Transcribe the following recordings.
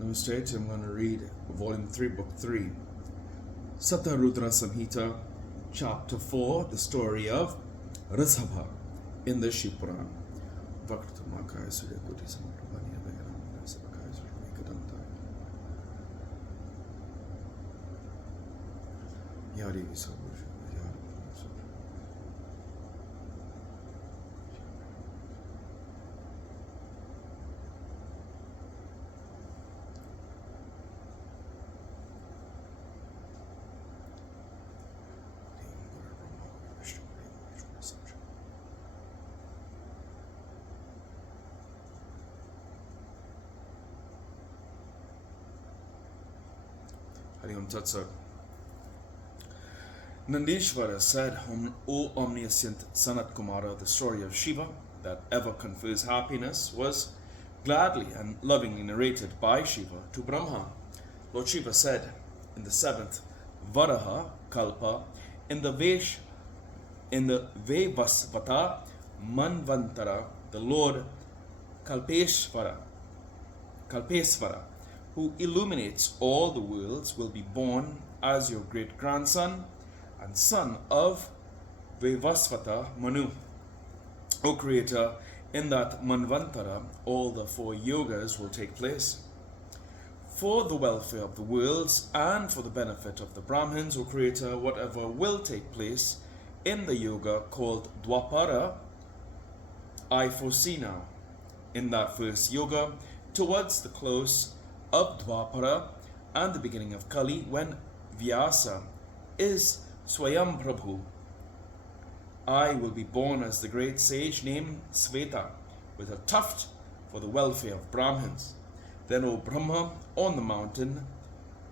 Namaste. I'm going to read Volume 3, Book 3. SataRudra Samhita, Chapter 4, the story of Rishabha in the Shiva Puran. Hariom Tatsar. Nandishvara said, O omniscient Sanat Kumara, the story of Shiva that ever confers happiness was gladly and lovingly narrated by Shiva to Brahma. Lord Shiva said, in the 7th Varaha Kalpa, in the Vaivasvata Manvantara, the Lord Kalpesvara, who illuminates all the worlds, will be born as your great-grandson and son of Vaivasvata Manu. O Creator, in that Manvantara, all the 4 yogas will take place. For the welfare of the worlds and for the benefit of the Brahmins, O Creator, whatever will take place in the yoga called Dwapara, I foresee now. In that first yoga, towards the close of Dwapara and the beginning of Kali, when Vyasa is Swayam Prabhu, I will be born as the great sage named Sveta, with a tuft for the welfare of Brahmins. Then, O Brahma, on the mountain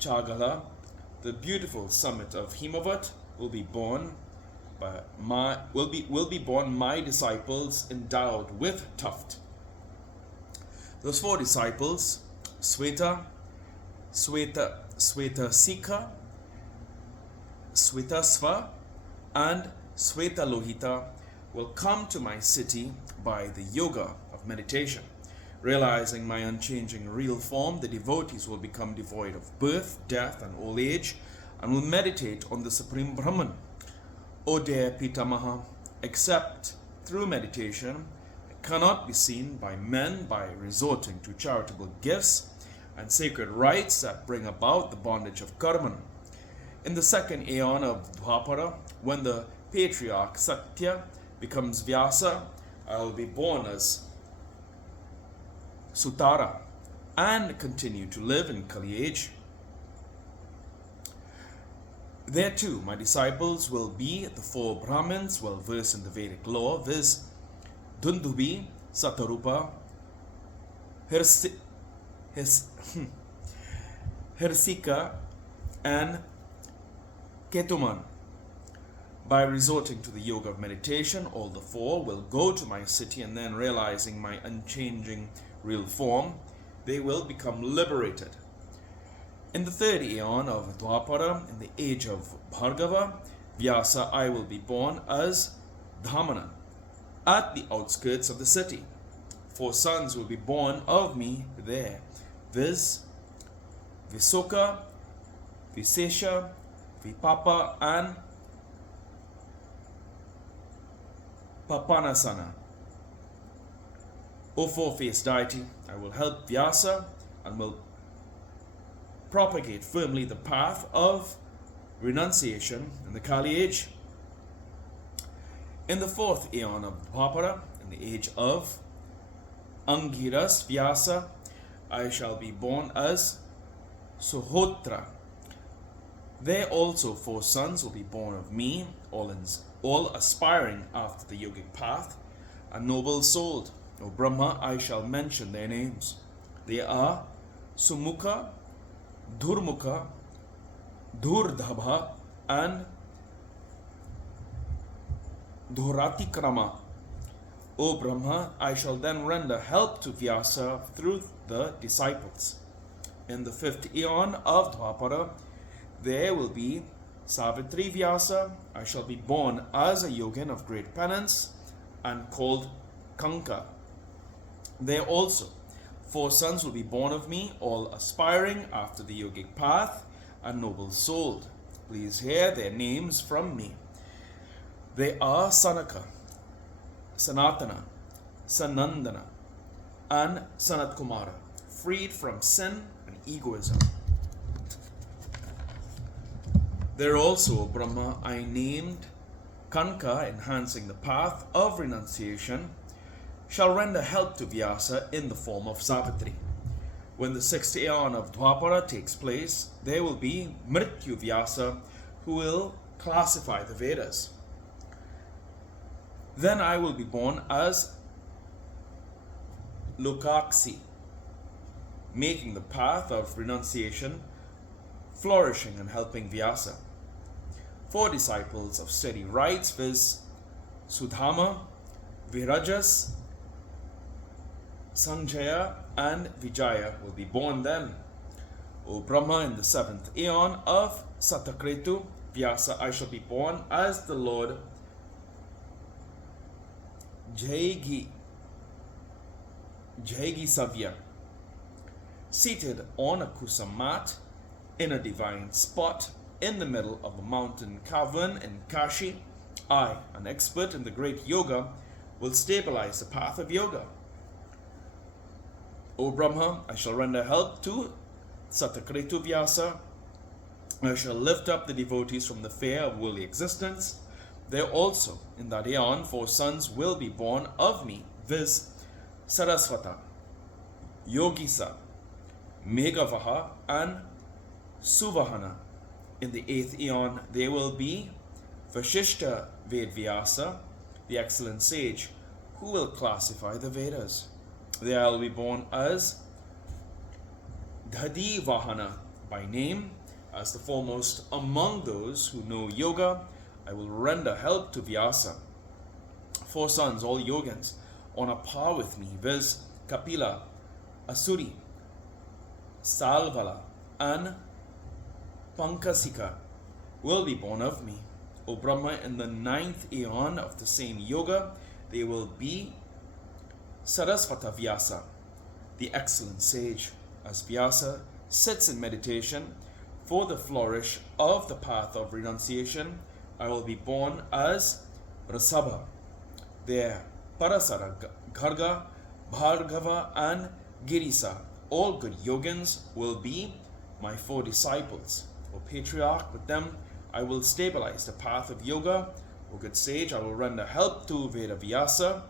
Chagala, the beautiful summit of Himavat, will be born my disciples endowed with tuft. Those 4 disciples, Sweta Sika, Swetasva, and Sweta Lohita, will come to my city by the yoga of meditation. Realizing my unchanging real form, the devotees will become devoid of birth, death, and old age, and will meditate on the Supreme Brahman. O dear Pitamaha, except through meditation, I cannot be seen by men by resorting to charitable gifts and sacred rites that bring about the bondage of karma. In the 2nd aeon of Dwapara, when the patriarch Satya becomes Vyasa, I will be born as Sutara and continue to live in Kali age. There too, my disciples will be the 4 Brahmins well versed in the Vedic law, viz. Dundubi, Satarupa, Hirsika, and Ketuman. By resorting to the yoga of meditation, all the 4 will go to my city, and then realizing my unchanging real form, they will become liberated. In the 3rd aeon of Dwapara, in the age of Bhargava, Vyasa, I will be born as Dhamana at the outskirts of the city. 4 sons will be born of me there, viz. Visoka, Visesha, Vipapa, and Papanasana. O 4-faced deity, I will help Vyasa and will propagate firmly the path of renunciation in the Kali age. In the 4th aeon of Dwapara, in the age of Angiras Vyasa, I shall be born as Suhotra. There also 4 sons will be born of me, all aspiring after the yogic path, and noble-souled. O Brahma, I shall mention their names. They are Sumukha, Dhurmukha, Dhurdhabha, and Dhuratikrama. O Brahma, I shall then render help to Vyasa through the disciples. In the 5th aeon of Dwapara, there will be Savitri Vyasa. I shall be born as a yogin of great penance and called Kanka. There also 4 sons will be born of me, all aspiring after the yogic path and noble souled. Please hear their names from me. They are Sanaka, Sanatana, Sanandana, and Sanat Kumara, freed from sin and egoism. There also, Brahma, I named Kanka, enhancing the path of renunciation, shall render help to Vyasa in the form of Savitri. When the 6th aeon of Dwapara takes place, there will be Mrityu Vyasa who will classify the Vedas. Then I will be born as Lokaksi, making the path of renunciation flourishing and helping Vyasa. 4 disciples of steady rites, viz. Sudhama, Virajas, Sanjaya, and Vijaya will be born then. O Brahma, in the 7th aeon of SataRudra Vyasa, I shall be born as the Lord Jayagi Savya, seated on a kusam mat in a divine spot in the middle of a mountain cavern in Kashi. I, an expert in the great yoga, will stabilize the path of yoga. O Brahma, I shall render help to SataRudra Vyasa. I shall lift up the devotees from the fear of worldly existence. There also, in that aeon, 4 sons will be born of me, viz. Saraswata, Yogisa, Megavaha, and Suvahana. In the 8th aeon, there will be Vashishta Vedvyasa, the excellent sage, who will classify the Vedas. There I will be born as Dhadivahana by name, as the foremost among those who know yoga. I will render help to Vyasa. 4 sons, all yogins, on a par with me, viz. Kapila, Asuri, Salvala, and Pankasika, will be born of me. O Brahma, in the 9th aeon of the same yoga, they will be Sarasvata Vyasa, the excellent sage. As Vyasa sits in meditation for the flourish of the path of renunciation, I will be born as Rasabha. There, Parasara, Garga, Bhargava, and Girisa, all good yogins, will be my 4 disciples. O Patriarch, with them I will stabilize the path of yoga. O good sage, I will render help to Veda Vyasa.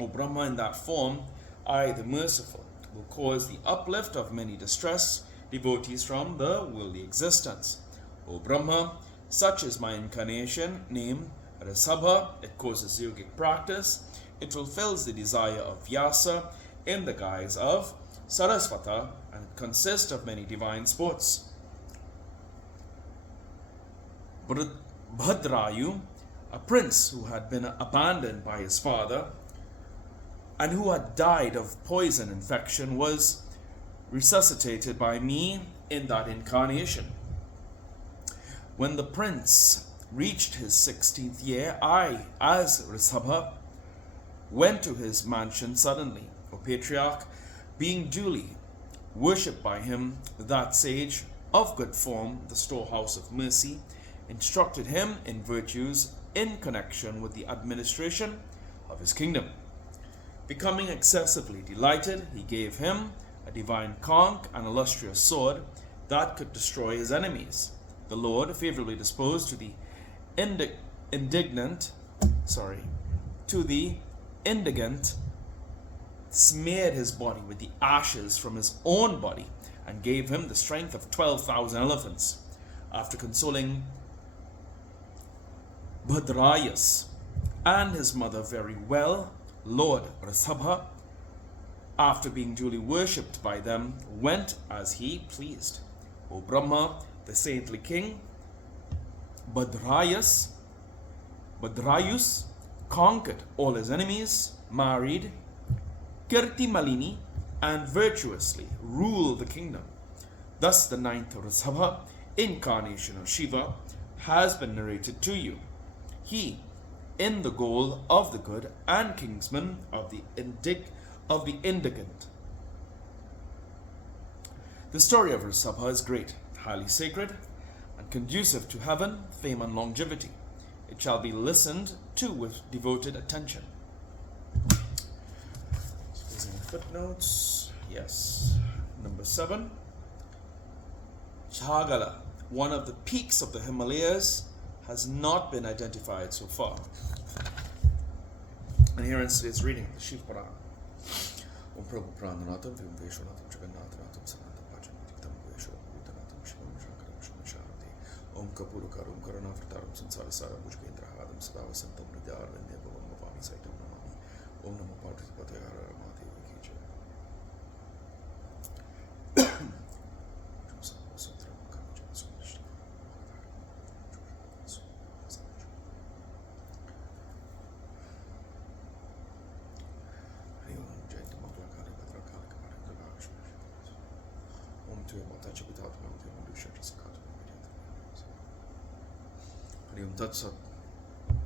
O Brahma, in that form, I, the merciful, will cause the uplift of many distressed devotees from the worldly existence. O Brahma, such is my incarnation, named Rasabha. It causes yogic practice. It fulfills the desire of Vyasa in the guise of Sarasvata, and it consists of many divine sports. Bhadrayu, a prince who had been abandoned by his father and who had died of poison infection, was resuscitated by me in that incarnation. When the prince reached his 16th year, I, as Risabha, went to his mansion suddenly. O Patriarch, being duly worshipped by him, that sage of good form, the storehouse of mercy, instructed him in virtues in connection with the administration of his kingdom. Becoming excessively delighted, he gave him a divine conch and illustrious sword that could destroy his enemies. The Lord, favorably disposed to the indigent, smeared his body with the ashes from his own body and gave him the strength of 12,000 elephants. After consoling Bhadrayas and his mother very well, Lord Rasabha, after being duly worshipped by them, went as he pleased. O Brahma, the saintly king, Bhadrayus conquered all his enemies, married Kirti Malini, and virtuously ruled the kingdom. Thus the 9th Rasabha, incarnation of Shiva, has been narrated to you. He, in the goal of the good and kingsman of the indigent, The story of Vrsabha is great, highly sacred, and conducive to heaven, fame, and longevity. It shall be listened to with devoted attention. Using footnotes, yes. Number 7. Chagala, one of the peaks of the Himalayas, has not been identified so far. And here it's reading the Shiva Puran. Om Prabhu Prananatam, Vim Veshwanatam, Jagannatanatam, Sanatan Pajan, Vitam Vesho, Bhutanatam, Shivam Shankaram, Shumashanti, Om Kapurakaram, Karanavataram, Sansarasaram, Bhujkendrahadam, Sadavasantam, Nidar, and Nebavam, Mavami, Saitam, Namami, Om Namo Parvatipatayara, Ramati, Vikicha. Harium Tat Sat.